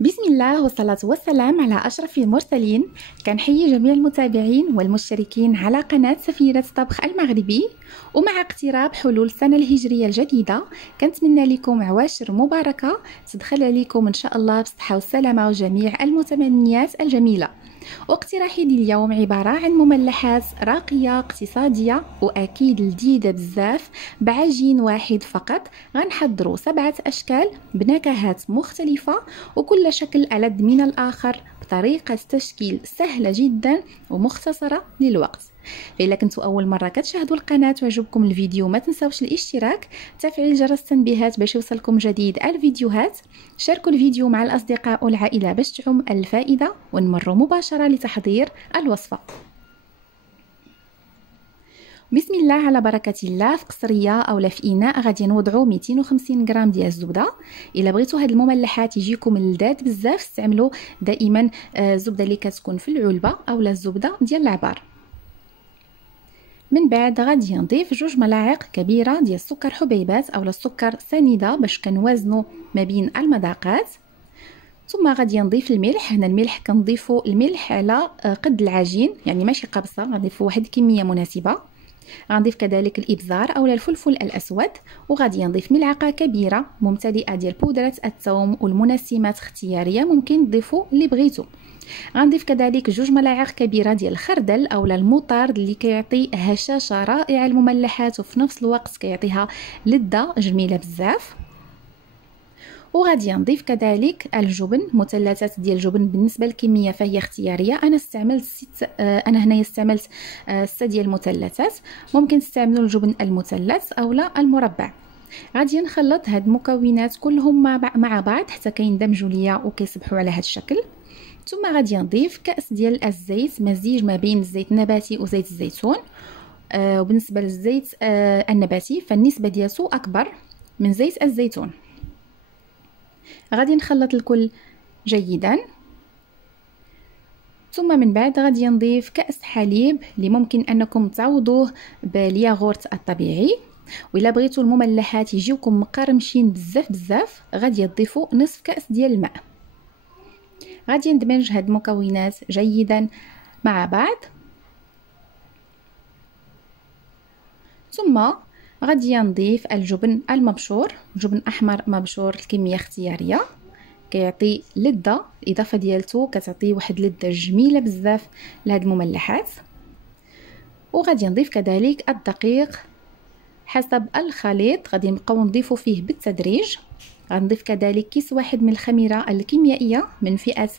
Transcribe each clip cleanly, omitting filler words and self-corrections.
بسم الله والصلاة والسلام على أشرف المرسلين. كنحيي جميع المتابعين والمشتركين على قناة سفيرة طبخ المغربي. ومع اقتراب حلول السنة الهجرية الجديدة كنتمنى لكم عواشر مباركة تدخل عليكم إن شاء الله بالصحة والسلامة وجميع المتمنيات الجميلة. واقتراحي ديال اليوم عبارة عن مملحات راقية اقتصادية وأكيد لذيذة بزاف بعجين واحد فقط. غنحضروا 7 أشكال بنكهات مختلفة وكل شكل ألذ من الآخر بطريقة تشكيل سهلة جدا ومختصرة للوقت. فإلا كنتوا أول مرة كتشاهدوا القناة وعجبكم الفيديو ما تنساوش الاشتراك، تفعيل جرس التنبيهات باش يوصلكم جديد الفيديوهات، شاركوا الفيديو مع الأصدقاء والعائلة باش تعم الفائدة. ونمر مباشرة لتحضير الوصفة. بسم الله على بركة الله. في قصرية أو في إناء غادي نوضعوا 250 غرام ديال الزبدة. إلا بغيتوا هاد المملحات يجيكم لذاذ بزاف استعملوا دائما الزبدة اللي كتكون في العلبة أولا الزبدة ديال العبار. من بعد غادي نضيف 2 ملاعق كبيرة ديال السكر حبيبات أولا السكر سنيدة باش كنوازنوا ما بين المذاقات. ثم غادي نضيف الملح. هنا الملح كنضيفوا الملح على قد العجين، يعني ماشي قبصة، غنضيفوا واحد الكمية مناسبة. غنضيف كذلك الابزار اولا الفلفل الاسود، وغادي نضيف ملعقه كبيره ممتلئه ديال بودره الثوم، والمنسمات اختياريه ممكن تضيفوا اللي بغيتو. غنضيف كذلك 2 ملاعق كبيره ديال الخردل اولا المطارد اللي كيعطي هشاشه رائعه المملحات وفي نفس الوقت كيعطيها لذه جميله بزاف. وغادي نضيف كذلك الجبن، مثلثات ديال الجبن. بالنسبه للكميه فهي اختياريه، انا استعملت 6 انا هنايا استعملت 6 ديال المثلثات. ممكن تستعملوا الجبن المثلث اولا المربع. غادي نخلط هاد المكونات كلهم مع بعض حتى كيندمجوا ليا وكيصبحوا على هاد الشكل. ثم غادي نضيف كاس ديال الزيت، مزيج ما بين الزيت النباتي وزيت الزيتون. وبالنسبه للزيت النباتي فالنسبه ديالو اكبر من زيت الزيتون. غادي نخلط الكل جيدا. ثم من بعد غادي نضيف كأس حليب اللي ممكن انكم تعوضوه بالياغورت الطبيعي. وإلا بغيتوا المملحات يجيوكم مقرمشين بزاف غادي تضيفوا نصف كأس ديال الماء. غادي ندمج هاد المكونات جيدا مع بعض. ثم غادي نضيف الجبن المبشور، جبن احمر مبشور، الكميه اختياريه، كيعطي لذه. الاضافه ديالته كتعطي واحد لذه جميله بزاف لهاد المملحات. وغادي نضيف كذلك الدقيق حسب الخليط، غادي نبقاو نضيفو فيه بالتدريج. غنضيف كذلك كيس واحد من الخميره الكيميائيه من فئه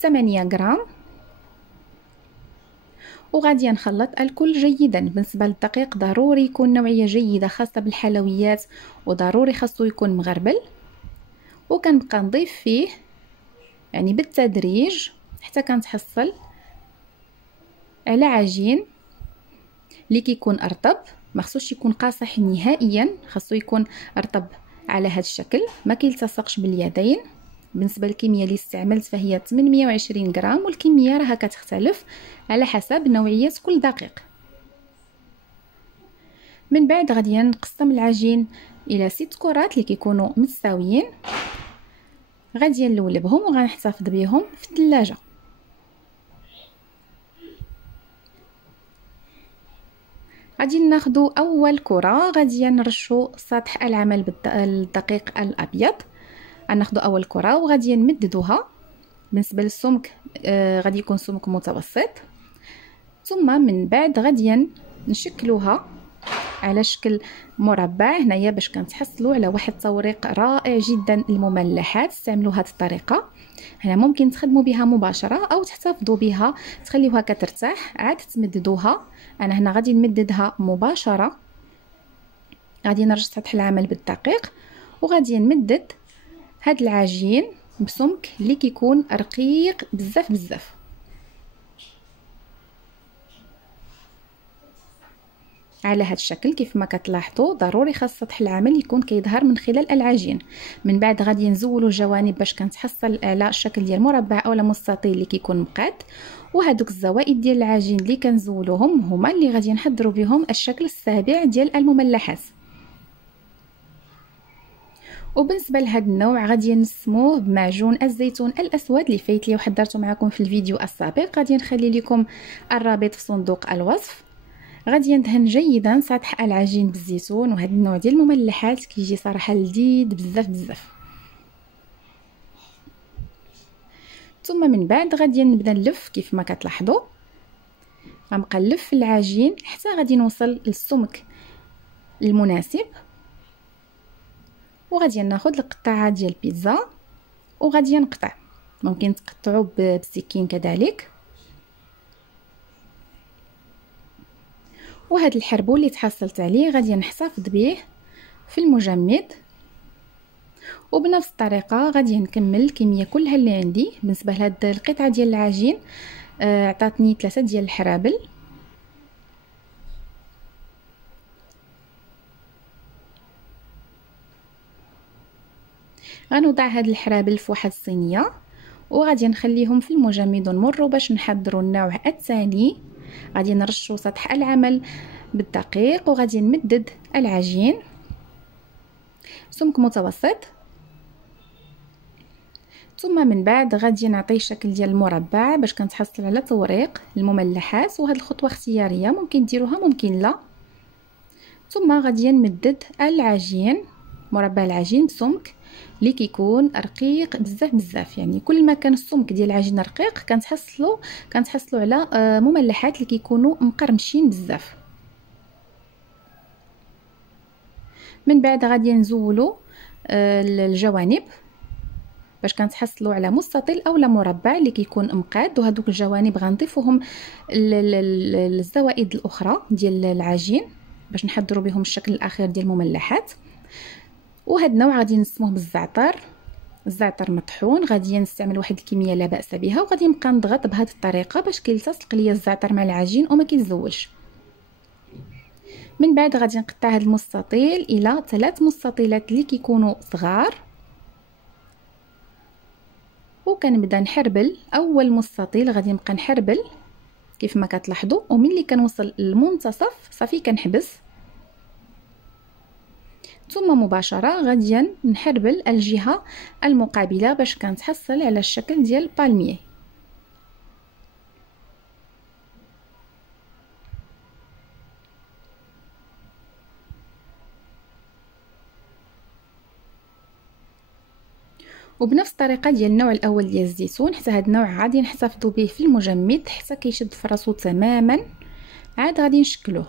8 غرام. وغادي نخلط الكل جيدا. بالنسبه للدقيق ضروري يكون نوعيه جيده خاصه بالحلويات، وضروري خاصو يكون مغربل. وكنبقى نضيف فيه يعني بالتدريج حتى كنتحصل على عجين اللي كيكون ارطب، ما خصوش يكون قاصح نهائيا، خاصو يكون ارطب على هذا الشكل، ما كيلتصقش باليدين. بالنسبه للكميه اللي استعملت فهي 820 غرام، والكميه راها كتختلف على حسب نوعيه كل دقيق. من بعد غادي نقسم العجين الى 6 كرات اللي كيكونوا متساويين. غادي نلولبهم وغنحتفظ بهم في الثلاجه. غادي ناخذوا اول كره، غادي نرشوا سطح العمل بالدقيق الابيض. غناخذوا اول كره وغادي نمددوها. بالنسبه للسمك غادي يكون سمك متوسط. ثم من بعد غادي نشكلوها على شكل مربع هنايا باش كنتحصلوا على واحد التوريق رائع جدا للمملحات. استعملوا هذه الطريقه، هنا ممكن تخدموا بها مباشره او تحتفظوا بها تخليوها كترتاح عاد تمددوها. انا هنا غادي نمددها مباشره. غادي نرش سطح العمل بالدقيق وغادي نمدد هاد العجين بسمك اللي كيكون رقيق بزاف. على هذا الشكل كيف ما كتلاحظوا ضروري خاص سطح العمل يكون كيظهر من خلال العجين. من بعد غادي نزولوا الجوانب باش كنتحصل على الشكل ديال مربع اولا مستطيل اللي كيكون مقاد. وهذوك الزوائد ديال العجين اللي كنزولوهم هما اللي غادي نحضروا بهم الشكل السابع ديال المملحات. وبالنسبه لهذا النوع غادي نسموه بمعجون الزيتون الاسود اللي فايت لي وحضرته معكم في الفيديو السابق. غادي نخلي لكم الرابط في صندوق الوصف. غادي ندهن جيدا سطح العجين بالزيتون، وهذا النوع ديال المملحات كيجي صراحه لذيذ بزاف بزاف. ثم من بعد غادي نبدا نلف كيف ما كتلاحظوا، غنبقى نلف العجين حتى غادي نوصل للسمك المناسب. وغادي ناخذ القطعه ديال البيتزا وغادي نقطع، ممكن تقطعوا بالسكين كذلك. وهذا الحربو اللي تحصلت عليه غادي نحتفظ به في المجمد، وبنفس الطريقه غادي نكمل الكميه كلها اللي عندي. بالنسبه لهاد القطعه ديال العجين عطاتني 3 ديال الحرابل. غنوضع هاد الحرابل في واحد الصينيه وغادي نخليهم في المجمد ونمروا باش نحضروا النوع الثاني. غادي نرشوا سطح العمل بالدقيق وغادي نمدد العجين سمك متوسط. ثم من بعد غادي نعطيه الشكل ديال المربع باش كنتحصل على توريق المملحات، وهاد الخطوه اختياريه، ممكن ديروها ممكن لا. ثم غادي نمدد العجين، مربع العجين بسمك اللي كيكون رقيق بزاف بزاف. يعني كل ما كان السمك ديال العجين رقيق كنتحصلوا على مملحات اللي كيكونوا مقرمشين بزاف. من بعد غادي نزولوا الجوانب باش كنتحصلوا على مستطيل اولا مربع اللي كيكون مقاد، وهذوك الجوانب غنضيفوهم الزوائد الاخرى ديال العجين باش نحضروا بهم الشكل الاخير ديال المملحات. وهذا النوع غادي نسموه بالزعتر، الزعتر مطحون. غادي نستعمل واحد الكميه لا باس بها، وغادي نبقى نضغط بهذه الطريقه باش كيلتصق ليا الزعتر مع العجين وما كيتزولش. من بعد غادي نقطع هذا المستطيل الى 3 مستطيلات اللي كيكونوا صغار، وكنبدا نحربل. اول مستطيل غادي نبقى نحربل كيف ما كتلاحظوا، وملي كنوصل للمنتصف صافي كنحبس. ثم مباشره غادي نحربل الجهه المقابله باش كنتحصل على الشكل ديال البالميه. وبنفس الطريقه ديال النوع الاول ديال الزيتون، حتى هذا النوع غادي نحتفظوا به في المجمد حتى كيشد في راسو تماما. عاد غادي نشكلوه.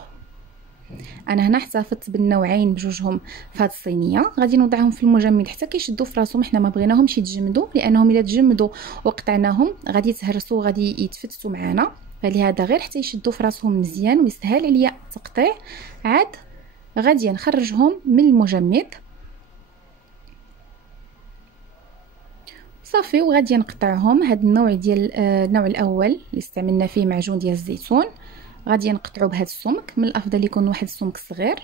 انا هنا احتفظت بالنوعين بجوجهم في هذه الصينيه، غادي نوضعهم في المجمد حتى كيشدوا في راسهم. حنا ما بغيناهمش يتجمدوا، لانهم الا تجمدوا وقطعناهم غادي يتهرسوا، غادي يتفتتوا معنا. فلهذا غير حتى يشدوا في راسهم مزيان ويسهل عليا التقطيع. عاد غادي نخرجهم من المجمد صافي، وغادي نقطعهم. هذا النوع ديال النوع الاول اللي استعملنا فيه معجون ديال الزيتون غادي نقطعو بهذا السمك. من الافضل يكون واحد السمك صغير.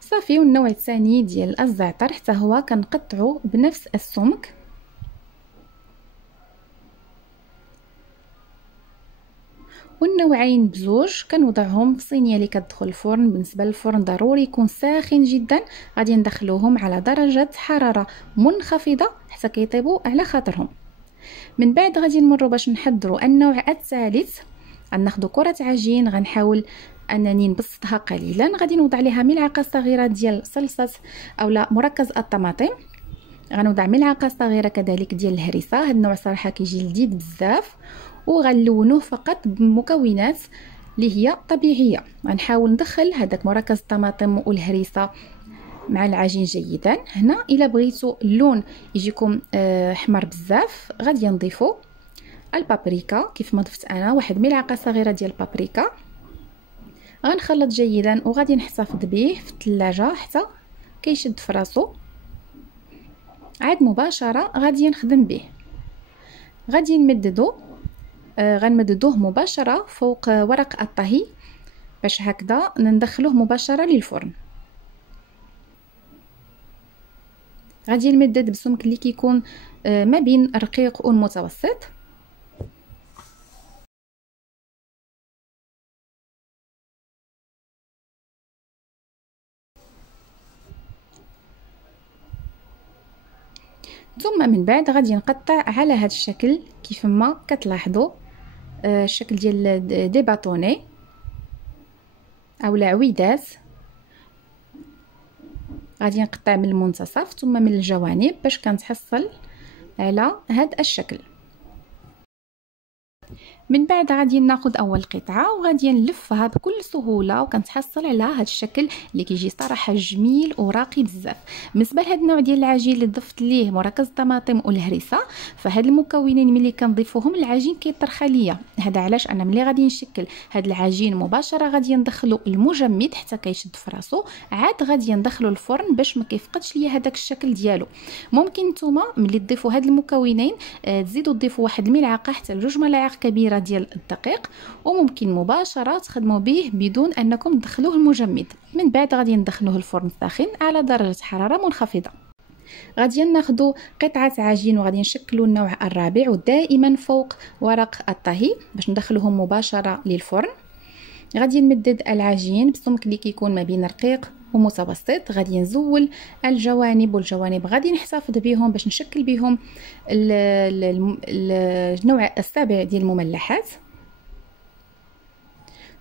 صافي. والنوع الثاني ديال الزعتر حتى هو كنقطعو بنفس السمك. والنوعين بزوج كنوضعهم في صينيه اللي كتدخل الفرن. بالنسبه للفرن ضروري يكون ساخن جدا. غادي ندخلوهم على درجه حراره منخفضه حتى كيطيبوا على خاطرهم. من بعد غادي نمروا باش نحضروا النوع الثالث. غناخذوا كره عجين، غنحاول انني نبسطها قليلا. غادي نوضع عليها ملعقه صغيره ديال صلصه اولا مركز الطماطم. غنوضع ملعقه صغيره كذلك ديال الهريسه. هذا النوع صراحه كيجي لذيذ بزاف، وغنلونوه فقط بمكونات اللي هي طبيعيه. غنحاول ندخل هذاك مركز الطماطم والهريسه مع العجين جيدا. هنا الا بغيتوا اللون يجيكم احمر بزاف غادي نضيفوا البابريكا كيف ما ضفت انا واحد ملعقه صغيره ديال البابريكا. غنخلط جيدا وغادي نحتفظ به في الثلاجه حتى كيشد في راسو. عاد مباشره غادي نخدم به. غادي غنمددوه مباشره فوق ورق الطهي باش هكذا ندخلوه مباشره للفرن. غادي نمدد بسمك اللي كيكون ما بين رقيق والمتوسط. ثم من بعد غادي نقطع على هذا الشكل كيف ما كتلاحظوا، الشكل ديال دي باطوني اولا عويدات. غادي نقطع من المنتصف ثم من الجوانب باش كنتحصل على هذا الشكل. من بعد غادي ناخذ اول قطعه وغادي نلفها بكل سهوله وكنتحصل على هذا الشكل اللي كيجي صراحه جميل وراقي بزاف. بالنسبه لهذا النوع ديال العجين اللي ضفت ليه مركز الطماطم والهريسه، فهاد المكونين ملي كنضيفوهم العجين كيطرخ ليا. هذا علاش انا ملي غادي نشكل هذا العجين مباشره غادي ندخلو المجمد حتى كيشد في راسو، عاد غادي ندخلو الفرن باش ما كيفقدش ليا هذاك الشكل ديالو. ممكن نتوما ملي تضيفوا هاد المكونين تزيدوا تضيفوا واحد الملعقه حتى ل2 ملاعق كبيره ديال الدقيق، وممكن مباشره تخدموا به بدون انكم تدخلوه المجمد. من بعد غادي ندخلوه الفرن الساخن على درجه حراره منخفضه. غادي ناخذ قطعه عجين وغادي نشكلوا النوع الرابع ودائما فوق ورق الطهي باش ندخلوه مباشره للفرن. غادي نمدد العجين بسمك اللي كيكون ما بين رقيق ومتوسط. غادي نزول الجوانب والجوانب غادي نحتفظ بهم باش نشكل بهم النوع السابع ديال المملحات.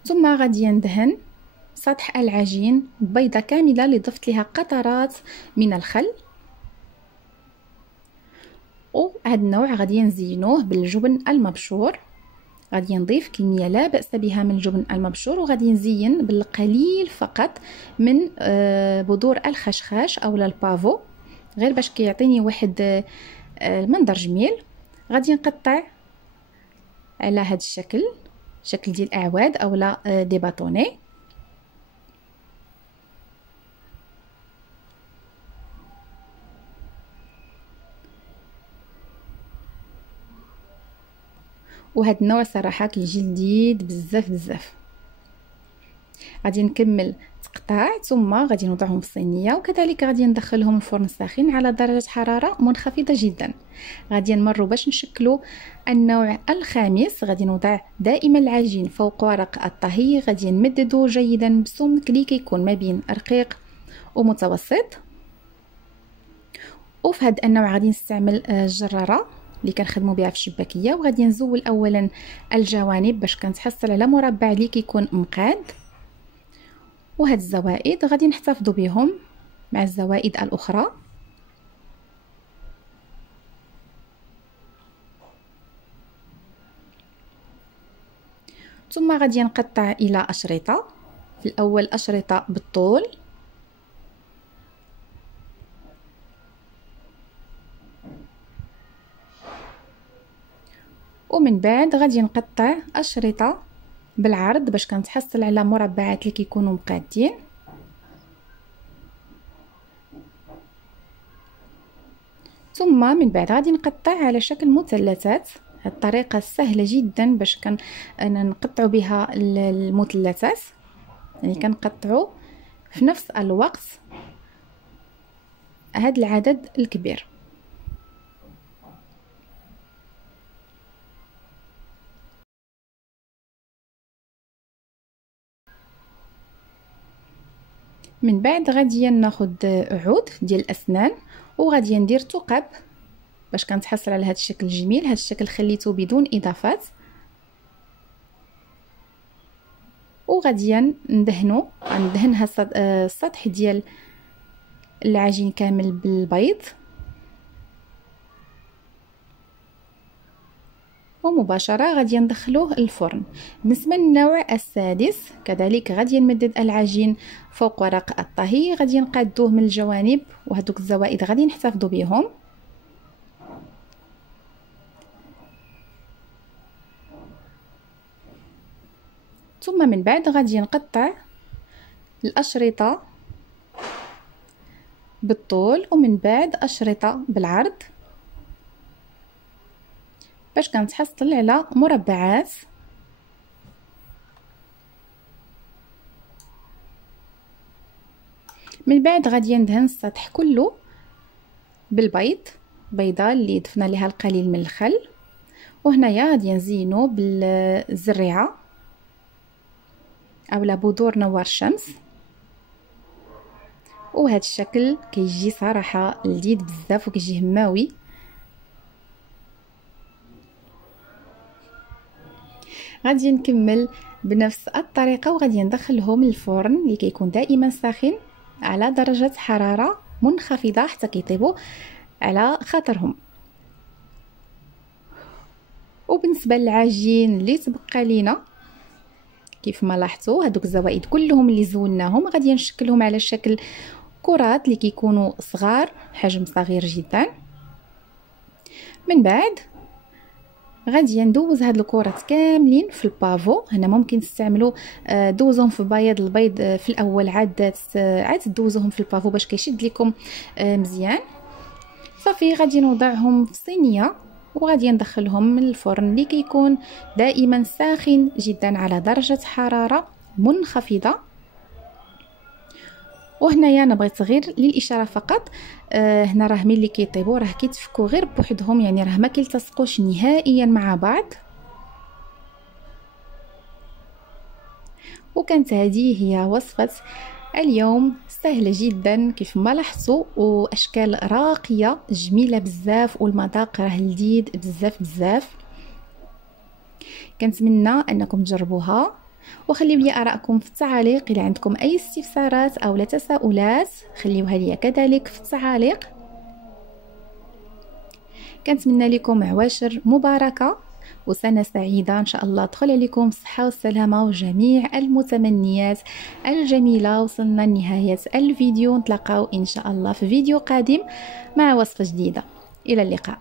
ثم غادي ندهن سطح العجين بيضه كامله اللي ضفت لها قطرات من الخل. وهذا النوع غادي نزينوه بالجبن المبشور. غادي نضيف كميه لا باس بها من الجبن المبشور وغادي نزين بالقليل فقط من بذور الخشخاش اولا البافو، غير باش كيعطيني واحد المنظر جميل. غادي نقطع على هذا الشكل، شكل ديال اعواد اولا دي باطوني. وهذا النوع صراحه كيجي لذيذ بزاف بزاف. غادي نكمل تقطاع ثم غادي نوضعهم في الصينيه وكذلك غادي ندخلهم الفرن الساخن على درجه حراره منخفضه جدا. غادي نمروا باش نشكلوا النوع الخامس. غادي نوضع دائما العجين فوق ورق الطهي، غادي نمددو جيدا بسمك اللي كيكون ما بين رقيق ومتوسط. وفي هذا النوع غادي نستعمل الجراره اللي كنخدموا بها في الشباكيه، وغادي نزول اولا الجوانب باش كنتحصل على مربع اللي كيكون مقاد. وهاد الزوائد غادي نحتفظوا بهم مع الزوائد الاخرى. ثم غادي نقطع الى اشرطه، في الاول اشرطه بالطول ومن بعد غادي نقطع اشرطه بالعرض باش كنتحصل على مربعات اللي كيكونوا مقادين. ثم من بعد غادي نقطع على شكل مثلثات. هذه الطريقه سهله جدا باش نقطعوا بها المثلثات، يعني كنقطعوا في نفس الوقت هذا العدد الكبير. من بعد غادي ناخذ عود ديال الاسنان وغادي ندير ثقب باش كنتحصل على هذا الشكل الجميل. هذا الشكل خليته بدون اضافات. وغادي ندهنوا ندهنها السطح ديال العجين كامل بالبيض، ومباشره غادي ندخلوه الفرن. بالنسبه للنوع السادس كذلك غادي نمدد العجين فوق ورق الطهي، غادي نقادوه من الجوانب وهذوك الزوائد غادي نحتفظوا بهم. ثم من بعد غادي نقطع الاشرطه بالطول ومن بعد اشرطه بالعرض باش كنتحصل على مربعات. من بعد غادي ندهن السطح كله بالبيض، بيضه اللي ضفنا لها القليل من الخل. وهنايا غادي نزينو بالزريعه اولا بذور نوار الشمس. وهذا الشكل كيجي صراحه لذيذ بزاف وكيجي هماوي. غادي نكمل بنفس الطريقه وغادي ندخلهم للفرن اللي كيكون دائما ساخن على درجه حراره منخفضه حتى كيطيبوا على خاطرهم. وبالنسبه للعجين اللي تبقى لينا كيف ما لاحظتوا هذوك الزوائد كلهم اللي زولناهم غادي نشكلهم على شكل كرات اللي كيكونوا صغار، حجم صغير جدا. من بعد غادي ندوز هاد الكرات كاملين في البافو. هنا ممكن تستعملوا دوزهم في بياض البيض في الاول، عاد تدوزوهم في البافو باش كيشد لكم مزيان. صافي غادي نوضعهم في صينيه وغادي ندخلهم من الفرن اللي كيكون دائما ساخن جدا على درجه حراره منخفضه. وهنايا انا بغيت غير للاشاره فقط، هنا راه ملي كيطيبوا راه كيتفكوا غير بوحدهم، يعني راه ما كيلتصقوش نهائيا مع بعض. وكانت هذه هي وصفه اليوم، سهله جدا كيف ما لاحظتوا، واشكال راقيه جميله بزاف، والمذاق راه لذيذ بزاف بزاف. كنتمنى انكم تجربوها، وخليو لي آراءكم في التعاليق. إذا عندكم أي استفسارات أو لا تساؤلات خليوها لي كذلك في التعاليق. كنتمنى لكم عواشر مباركة وسنة سعيدة إن شاء الله تدخل عليكم الصحة والسلامة وجميع المتمنيات الجميلة. وصلنا لنهاية الفيديو، نتلاقاو إن شاء الله في فيديو قادم مع وصفة جديدة. إلى اللقاء.